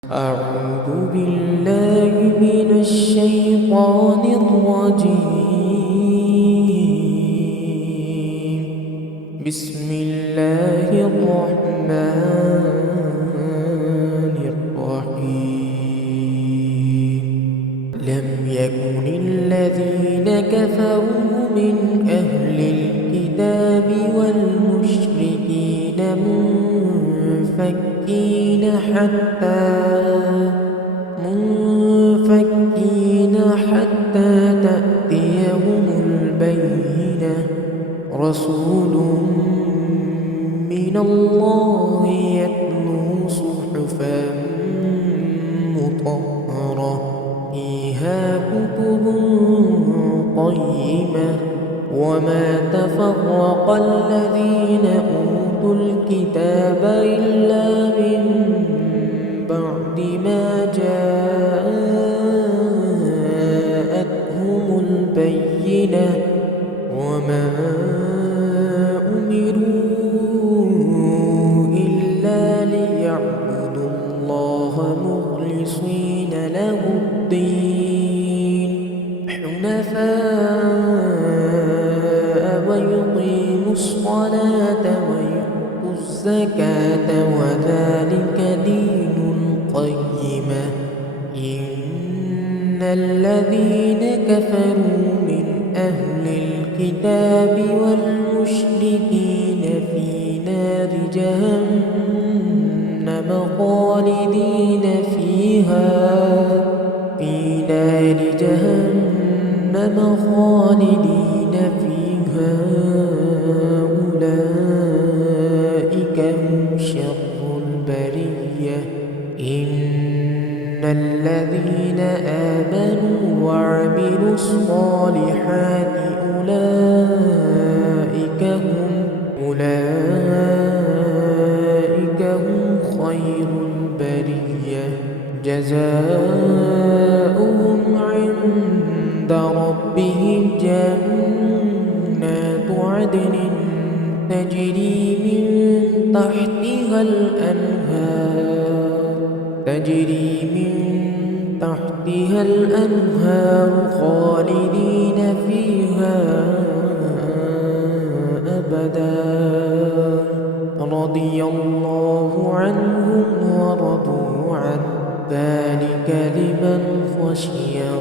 أعوذ بالله من الشيطان الرجيم. بسم الله الرحمن الرحيم. لم يكن الذين كفروا من أهل الكتاب والمشركين منفكين حتى تأتيهم البينة. رسول من الله يتلو صحفا مطهرة فيها كتب قيمة. وما تفرق الذين أوتوا الكتاب إلا من بعد ما جاءتهم البينة. وما أمروا إلا ليعبدوا الله مخلصين له الدين حنفاء ويقيموا الصلاة ويؤتوا الزكاة وذلك دين القيمة. إن الذين كفروا من أهل الكتاب والمشركين في نار جهنم خالدين فيها أولئك هم شر البرية. إن الذين آمنوا وعملوا الصالحات أولئك هم خير البرية. جزاؤهم عند ربهم جنات عدن تجري من تحتها الأنهار خالدين فيها أبدا. رضي الله عنهم ورضوا عنه ذلك لمن خشي